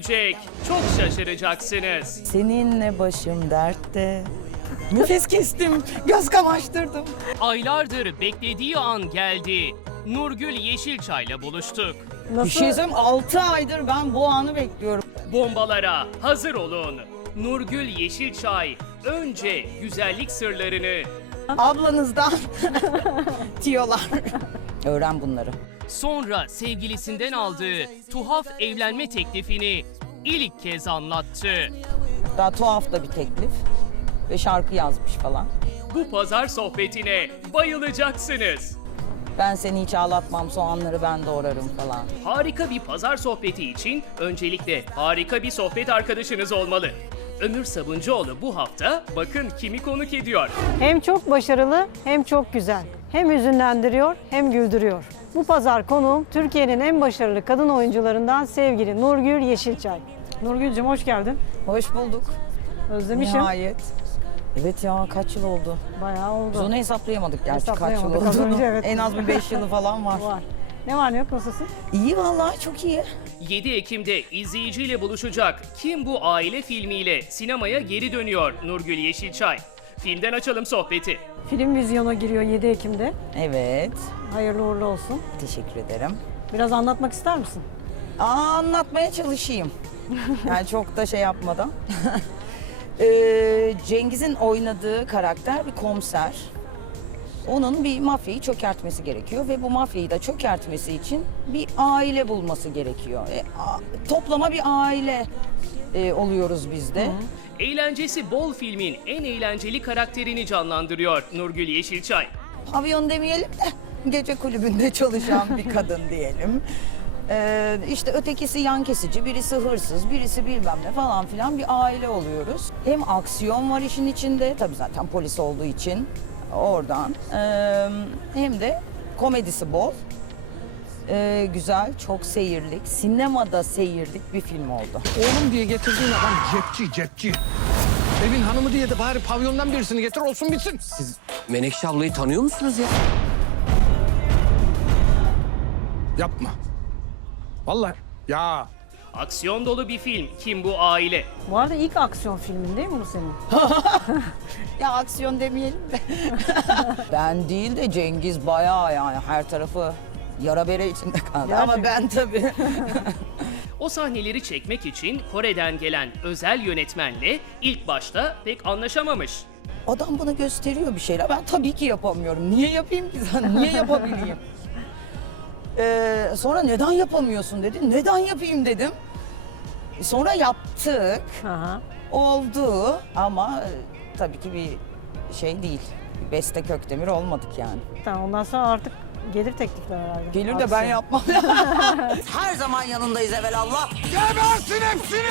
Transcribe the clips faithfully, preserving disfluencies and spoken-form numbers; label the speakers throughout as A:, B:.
A: gelecek. Çok şaşıracaksınız.
B: Seninle başım dertte. Nefes kestim, göz kamaştırdım.
A: Aylardır beklediği an geldi. Nurgül Yeşilçay'la buluştuk.
B: Bir şey söyleyeyim, altı aydır ben bu anı bekliyorum.
A: Bombalara hazır olun. Nurgül Yeşilçay önce güzellik sırlarını,
B: Ablanızdan tiyolar. Öğren bunları.
A: sonra sevgilisinden aldığı tuhaf evlenme teklifini ilk kez anlattı.
B: Daha tuhaf da bir teklif. Ve şarkı yazmış falan.
A: Bu pazar sohbetine bayılacaksınız.
B: Ben seni hiç ağlatmam, soğanları ben doğrarım falan.
A: Harika bir pazar sohbeti için öncelikle harika bir sohbet arkadaşınız olmalı. Ömür Sabuncuoğlu bu hafta bakın kimi konuk ediyor.
C: Hem çok başarılı hem çok güzel. Hem hüzünlendiriyor hem güldürüyor. Bu pazar konuğum Türkiye'nin en başarılı kadın oyuncularından sevgili Nurgül Yeşilçay. Nurgül'cüm hoş geldin.
B: Hoş bulduk.
C: Özlemişim.
B: Nihayet. Evet ya, kaç yıl oldu?
C: Bayağı oldu.
B: Biz onu hesaplayamadık gerçi kaç yıl
C: Hesaplayamadık az
B: olduğunu.
C: önce, evet.
B: En az bir beş yılı falan var.
C: Var. Ne var ne yok, nasılsın?
B: İyi vallahi, çok iyi.
A: yedi Ekim'de izleyiciyle buluşacak Kim Bu Aile filmiyle sinemaya geri dönüyor Nurgül Yeşilçay. Filmden açalım sohbeti.
C: Film vizyona giriyor yedi Ekim'de.
B: Evet.
C: Hayırlı uğurlu olsun.
B: Teşekkür ederim.
C: Biraz anlatmak ister misin?
B: Aa, anlatmaya çalışayım. Yani çok da şey yapmadan. Ee, Cengiz'in oynadığı karakter bir komiser. Onun bir mafyayı çökertmesi gerekiyor ve bu mafyayı da çökertmesi için bir aile bulması gerekiyor. E, a, toplama bir aile e, oluyoruz biz de.
A: Eğlencesi bol filmin en eğlenceli karakterini canlandırıyor Nurgül Yeşilçay.
B: Pavyon demeyelim de gece kulübünde çalışan bir kadın diyelim. Ee, işte ötekisi yan kesici, birisi hırsız, birisi bilmem ne falan filan bir aile oluyoruz. Hem aksiyon var işin içinde, tabii zaten polis olduğu için oradan. Ee, hem de komedisi bol. Ee, güzel, çok seyirlik, sinemada seyirlik bir film oldu.
D: Oğlum diye getirdiğin adam cepçi, cepçi. Evin hanımı diye de bari pavyondan birisini getir olsun bitsin.
E: Siz Menekşe ablayı tanıyor musunuz ya?
D: Yapma. Vallahi ya.
A: Aksiyon dolu bir film Kim Bu Aile.
C: Bu arada ilk aksiyon filmin değil mi bu senin?
B: Ya aksiyon demeyelim de. Ben değil de Cengiz bayağı, yani her tarafı yara bere içinde kaldı. Ama ben tabii.
A: O sahneleri çekmek için Kore'den gelen özel yönetmenle ilk başta pek anlaşamamış.
B: Adam bana gösteriyor bir şeyler. Ben tabii ki yapamıyorum. Niye yapayım ki sen? Niye yapabileyim? Ee, sonra neden yapamıyorsun dedi. Neden yapayım dedim. Sonra yaptık.
C: Aha.
B: Oldu ama e, tabii ki bir şey değil. Bir Beste Kökdemir olmadık yani.
C: Tamam, ondan sonra artık gelir teklifler herhalde.
B: Gelir de ben
C: Aksiyon.
B: yapmam. Her zaman yanındayız evelallah.
D: Gebersin hepsini!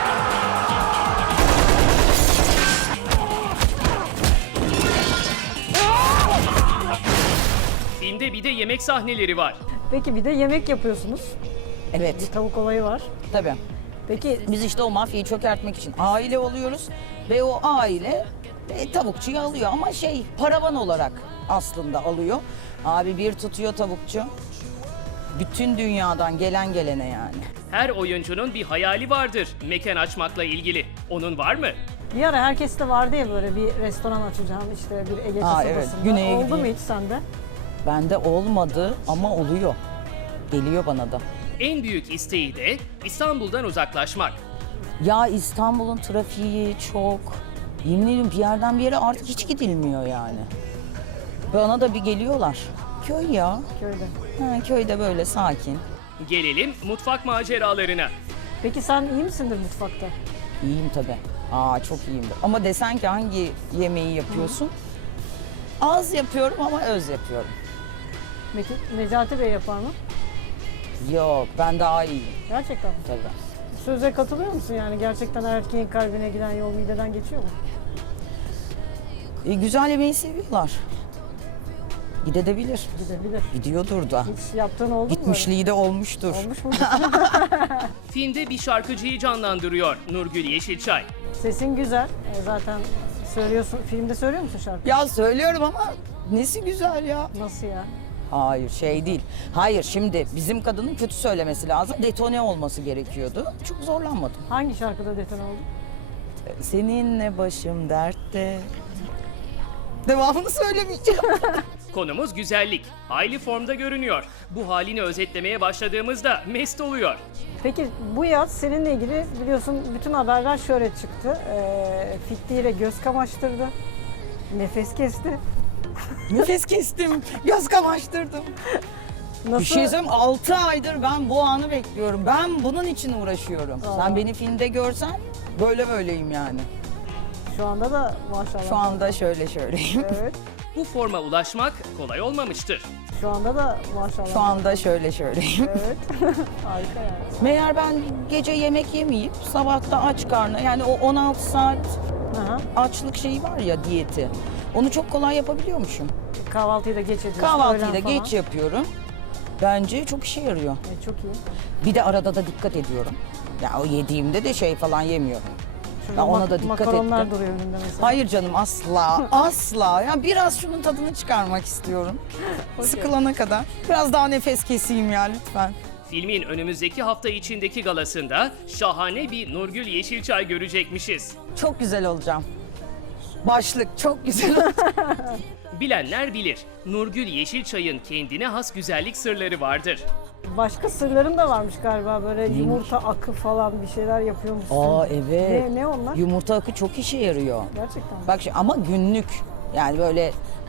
A: Filmde bir de yemek sahneleri var.
C: Peki bir de yemek yapıyorsunuz.
B: Evet,
C: Tavuk olayı var.
B: tabii.
C: Peki
B: Biz işte o mafyayı çökertmek için aile oluyoruz ve o aile e, tavukçuyu alıyor ama şey paravan olarak aslında alıyor. Abi bir tutuyor tavukçu. Bütün dünyadan gelen gelene yani.
A: Her oyuncunun bir hayali vardır mekan açmakla ilgili. Onun var mı?
C: bir ara herkeste vardı ya böyle bir restoran açacağım işte bir Ege
B: Aa,
C: kasabasında.
B: evet, güneye
C: Oldu
B: gideyim.
C: mu hiç sende?
B: Bende olmadı ama oluyor. Geliyor bana da.
A: En büyük isteği de İstanbul'dan uzaklaşmak.
B: Ya İstanbul'un trafiği çok. Yemin ediyorum bir yerden bir yere artık hiç gidilmiyor yani. Bana da bir geliyorlar. Köy ya.
C: Köyde.
B: Ha, köyde böyle sakin.
A: Gelelim mutfak maceralarına.
C: Peki sen iyi misindir mutfakta?
B: İyiyim tabii. Aa, çok iyiyimdir. Ama desen ki hangi yemeği yapıyorsun? Az yapıyorum ama öz yapıyorum.
C: Peki Necati Bey yapar mı?
B: Yok, ben daha iyiyim
C: Gerçekten mi?
B: tabii.
C: Söze katılıyor musun yani? Gerçekten erkeğin kalbine giden yol mideden geçiyor mu?
B: E, güzel yemeği seviyorlar. Gidebilir.
C: Gidebilir.
B: Gidiyordur da.
C: Hiç yaptığın oldu mu?
B: Gitmişliği de olmuştur.
C: böyle? Olmuş mu?
A: Filmde bir şarkıcıyı canlandırıyor Nurgül Yeşilçay.
C: Sesin güzel. E, zaten söylüyorsun. Filmde söylüyor musun şarkı?
B: Ya söylüyorum ama nesi güzel ya.
C: Nasıl ya?
B: Hayır şey değil. Hayır şimdi bizim kadının kötü söylemesi lazım. Detone olması gerekiyordu. Çok zorlanmadım.
C: Hangi şarkıda detone oldu?
B: Seninle başım dertte. Devamını söylemeyeceğim.
A: Konumuz güzellik. Hayli formda görünüyor. Bu halini özetlemeye başladığımızda mest oluyor.
C: Peki bu yaz seninle ilgili biliyorsun bütün haberler şöyle çıktı. Ee, fitliyle göz kamaştırdı. Nefes kesti.
B: Nefes kestim, göz kamaştırdım.
C: Nasıl?
B: Bir şey söyleyeyim altı aydır ben bu anı bekliyorum. Ben bunun için uğraşıyorum.
C: Aa.
B: Sen beni filmde görsen böyle böyleyim yani.
C: Şu anda da maşallah.
B: Şu anda şöyle şöyleyim.
C: Evet.
A: Bu forma ulaşmak kolay olmamıştır.
C: Şu anda da maşallah.
B: Şu anda şöyle şöyleyim.
C: Evet. Harika yani.
B: Meğer ben gece yemek yemeyip sabah da aç karnı yani o on altı saat
C: Aha.
B: açlık şeyi var ya diyeti. Onu çok kolay yapabiliyormuşum.
C: Kahvaltıyı da geç ediyorsun.
B: Kahvaltıyı da
C: öğlen falan.
B: geç yapıyorum. Bence çok işe yarıyor.
C: E, çok iyi.
B: Bir de arada da dikkat ediyorum. Ya o yediğimde de şey falan yemiyorum.
C: Şurada
B: Ben ona
C: mak-
B: da dikkat
C: makaronlar
B: ettim.
C: duruyor önünde mesela.
B: Hayır canım asla asla. Ya biraz şunun tadını çıkarmak istiyorum. Sıkılana kadar. Biraz daha nefes keseyim ya lütfen.
A: Filmin önümüzdeki hafta içindeki galasında şahane bir Nurgül Yeşilçay görecekmişiz.
B: Çok güzel olacağım. Başlık çok güzel olacak.
A: Bilenler bilir. Nurgül Yeşilçay'ın kendine has güzellik sırları vardır.
C: Başka sırların da varmış galiba böyle yumurta akı falan bir şeyler yapıyormuşsun.
B: Aa evet.
C: Ne, ne onlar?
B: Yumurta akı çok işe yarıyor.
C: Gerçekten.
B: Bak şimdi ama günlük. Yani böyle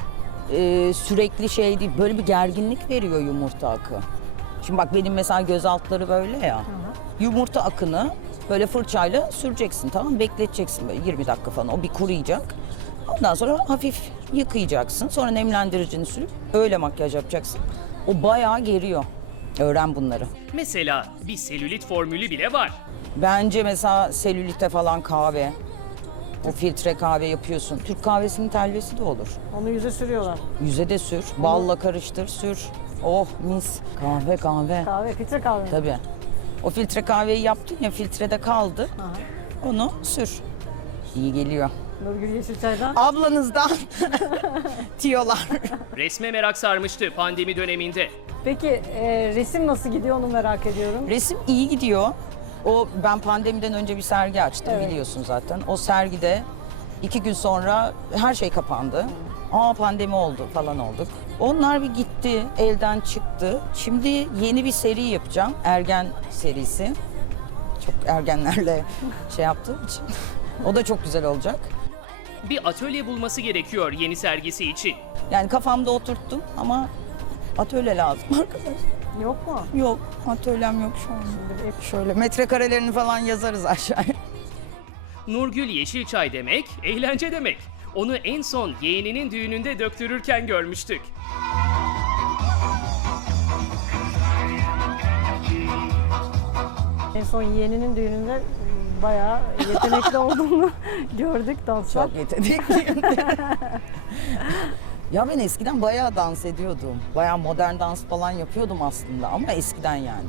B: e, sürekli şey değil. Böyle bir gerginlik veriyor yumurta akı. Şimdi bak benim mesela göz altları böyle ya. Yumurta akını böyle fırçayla süreceksin tamam mı? Bekleteceksin böyle yirmi dakika falan. O bir kuruyacak. Ondan sonra hafif yıkayacaksın. Sonra nemlendiricini sürüp öyle makyaj yapacaksın. O bayağı geriyor. Öğren bunları.
A: Mesela bir selülit formülü bile var.
B: Bence mesela selülite falan kahve. O filtre kahve yapıyorsun. Türk kahvesinin telvesi de olur.
C: Onu yüze sürüyorlar.
B: Yüze de sür. Balla karıştır sür. Oh mis. Kahve kahve.
C: Kahve, filtre kahve.
B: Tabii. O filtre kahveyi yaptın ya filtrede kaldı.
C: Aha.
B: Onu sür. İyi geliyor.
C: Nurgül Yeşilçay'dan.
B: Ablanızdan tiyolar.
A: Resme merak sarmıştı pandemi döneminde.
C: Peki e, resim nasıl gidiyor onu merak ediyorum.
B: Resim iyi gidiyor. O ben pandemiden önce bir sergi açtım
C: Evet.
B: biliyorsun zaten. O sergide iki gün sonra her şey kapandı. Aa pandemi oldu falan olduk. Onlar bir gitti, elden çıktı. Şimdi yeni bir seri yapacağım. Ergen serisi. Çok ergenlerle şey yaptığım için. O da çok güzel olacak.
A: Bir atölye bulması gerekiyor yeni sergisi için.
B: Yani kafamda oturttum ama atölye lazım arkadaş.
C: Yok mu?
B: Yok, atölyem yok şu an. Şöyle metrekarelerini falan yazarız aşağıya.
A: Nurgül Yeşilçay demek, eğlence demek. Onu en son yeğeninin düğününde döktürürken görmüştük.
C: En son yeğeninin düğününde bayağı yetenekli olduğunu gördük danslar.
B: Çok yetenekliyim. Ya ben eskiden bayağı dans ediyordum. Bayağı modern dans falan yapıyordum aslında ama eskiden yani.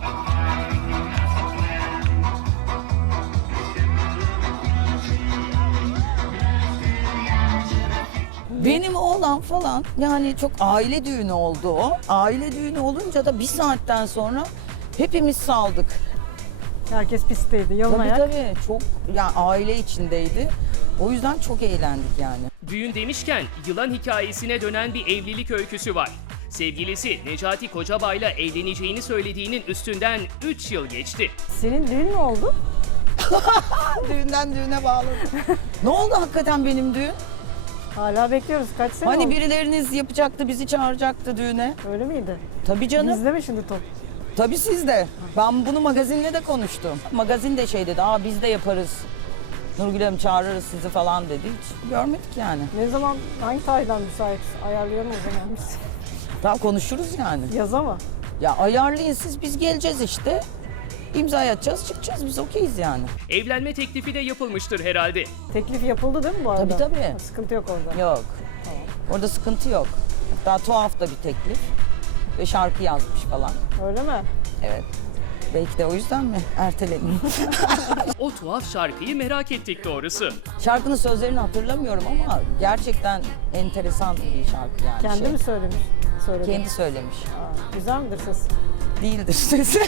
B: Benim oğlan falan yani çok aile düğünü oldu o. Aile düğünü olunca da bir saatten sonra hepimiz saldık.
C: Herkes pistteydi, yalın
B: Tabii
C: ayak.
B: tabii çok yani aile içindeydi. O yüzden çok eğlendik yani.
A: Düğün demişken yılan hikayesine dönen bir evlilik öyküsü var. Sevgilisi Necati Kocabay'la evleneceğini söylediğinin üstünden üç yıl geçti.
C: Senin düğün mü oldu?
B: Düğünden düğüne bağlı. Ne oldu hakikaten benim düğün?
C: Hala bekliyoruz. Kaç sene
B: Hani
C: oldu?
B: birileriniz yapacaktı, bizi çağıracaktı düğüne.
C: Öyle miydi?
B: Tabii canım.
C: Bizde mi şimdi top?
B: Tabii siz de. Ben bunu magazinle de konuştum. Magazin de şey dedi, aa biz de yaparız. Nurgül Hanım çağırırız sizi falan dedi. Hiç görmedik yani.
C: Ne zaman, hangi tarihten müsait? Ayarlayalım o zaman biz.
B: Daha konuşuruz yani.
C: Yaz ama.
B: Ya ayarlayın siz, biz geleceğiz işte. İmza atacağız, çıkacağız biz okeyiz yani.
A: Evlenme teklifi de yapılmıştır herhalde.
C: Teklif yapıldı değil mi bu arada?
B: Tabii, tabii.
C: Ha, sıkıntı yok orada.
B: Yok. Orada sıkıntı yok. Hatta tuhaf da bir teklif. Ve şarkı yazmış falan.
C: Öyle mi?
B: Evet. Belki de o yüzden mi erteledim?
A: O tuhaf şarkıyı merak ettik doğrusu.
B: Şarkının sözlerini hatırlamıyorum ama gerçekten enteresan bir şarkı yani.
C: Kendi
B: şey.
C: mi söylemiş? söyledi?
B: Kendi söylemiş.
C: Aa, güzel midir ses?
B: Değildir sesi.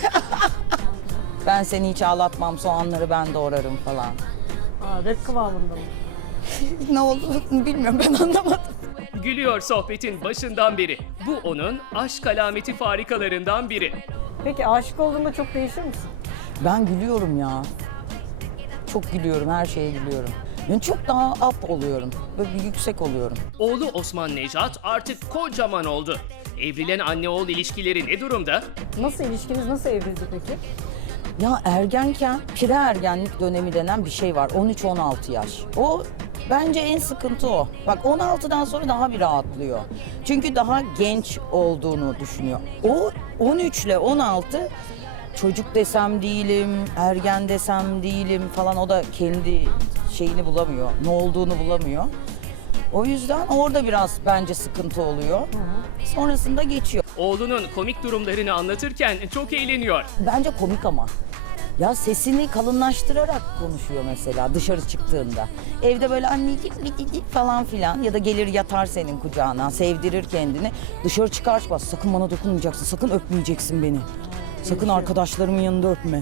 B: Ben seni hiç ağlatmam, soğanları ben doğrarım falan.
C: Aa, rap kıvamında mı?
B: Ne oldu bilmiyorum, ben anlamadım.
A: Gülüyor sohbetin başından beri. Bu onun aşk alameti farikalarından biri.
C: Peki aşık olduğunda çok değişir misin?
B: Ben gülüyorum ya. Çok gülüyorum, her şeye gülüyorum. Yani çok daha up oluyorum, böyle bir yüksek oluyorum.
A: Oğlu Osman Nejat artık kocaman oldu. Evrilen anne-oğul ilişkileri ne durumda?
C: Nasıl ilişkiniz nasıl evrildi peki?
B: Ya ergenken pire ergenlik dönemi denen bir şey var. on üç on altı yaş. O bence en sıkıntı o. Bak on altıdan sonra daha bir rahatlıyor. Çünkü daha genç olduğunu düşünüyor. O on üç ile on altı çocuk desem değilim, ergen desem değilim falan, o da kendi şeyini bulamıyor. Ne olduğunu bulamıyor. O yüzden orada biraz bence sıkıntı oluyor. Sonrasında geçiyor.
A: Oğlunun komik durumlarını anlatırken çok eğleniyor.
B: Bence komik ama. Ya sesini kalınlaştırarak konuşuyor mesela dışarı çıktığında. Evde böyle anneciğim falan filan, ya da gelir yatar senin kucağına, sevdirir kendini. Dışarı çıkar çıkmaz sakın bana dokunmayacaksın, sakın öpmeyeceksin beni. Sakın arkadaşlarımın yanında öpme.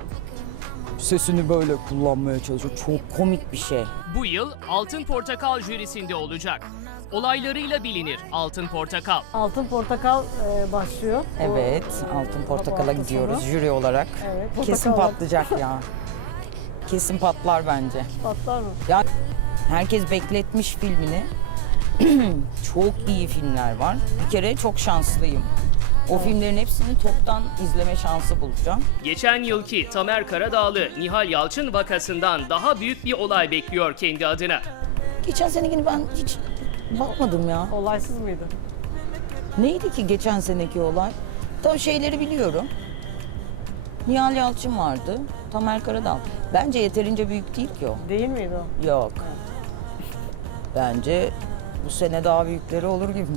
B: Sesini böyle kullanmaya çalışıyor. Çok komik bir şey.
A: Bu yıl Altın Portakal jürisinde olacak. Olaylarıyla bilinir Altın Portakal.
C: Altın Portakal e, başlıyor. Bu,
B: Evet,
C: e,
B: Altın
C: bu
B: Portakal'a
C: hafta
B: gidiyoruz
C: sonu.
B: jüri olarak.
C: Evet,
B: Kesin
C: portakal-
B: patlayacak ya. Kesin patlar bence.
C: Patlar mı?
B: Ya herkes bekletmiş filmini. Çok iyi filmler var. Bir kere çok şanslıyım. O filmlerin hepsini toptan izleme şansı bulacağım.
A: Geçen yılki Tamer Karadağlı, Nihal Yalçın vakasından daha büyük bir olay bekliyor kendi adına.
B: Geçen senekini ben hiç bakmadım ya.
C: Olaysız mıydı?
B: Neydi ki geçen seneki olay? Tabii şeyleri biliyorum. Nihal Yalçın vardı, Tamer Karadağ. Bence yeterince büyük değil ki o.
C: Değil miydi o?
B: Yok. Bence bu sene daha büyükleri olur gibi.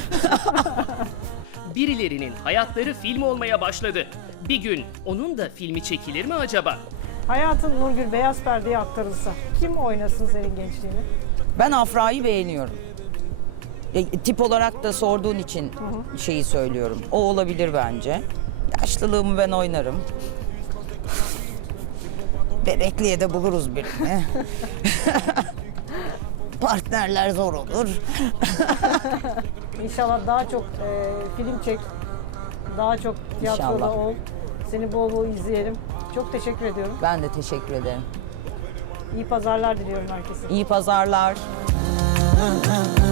A: Birilerinin hayatları film olmaya başladı. Bir gün onun da filmi çekilir mi acaba?
C: Hayatın Nurgül beyaz perdeye aktarılsa kim oynasın senin gençliğini?
B: Ben Afra'yı beğeniyorum. E, tip olarak da sorduğun için şeyi söylüyorum. O olabilir bence. Yaşlılığımı ben oynarım. Berekliye de buluruz birini. Partnerler zor olur.
C: İnşallah daha çok e, film çek, daha çok tiyatroda
B: İnşallah.
C: ol. Seni bol bol izleyelim. Çok teşekkür ediyorum.
B: Ben de teşekkür ederim.
C: İyi pazarlar diliyorum herkese.
B: İyi pazarlar.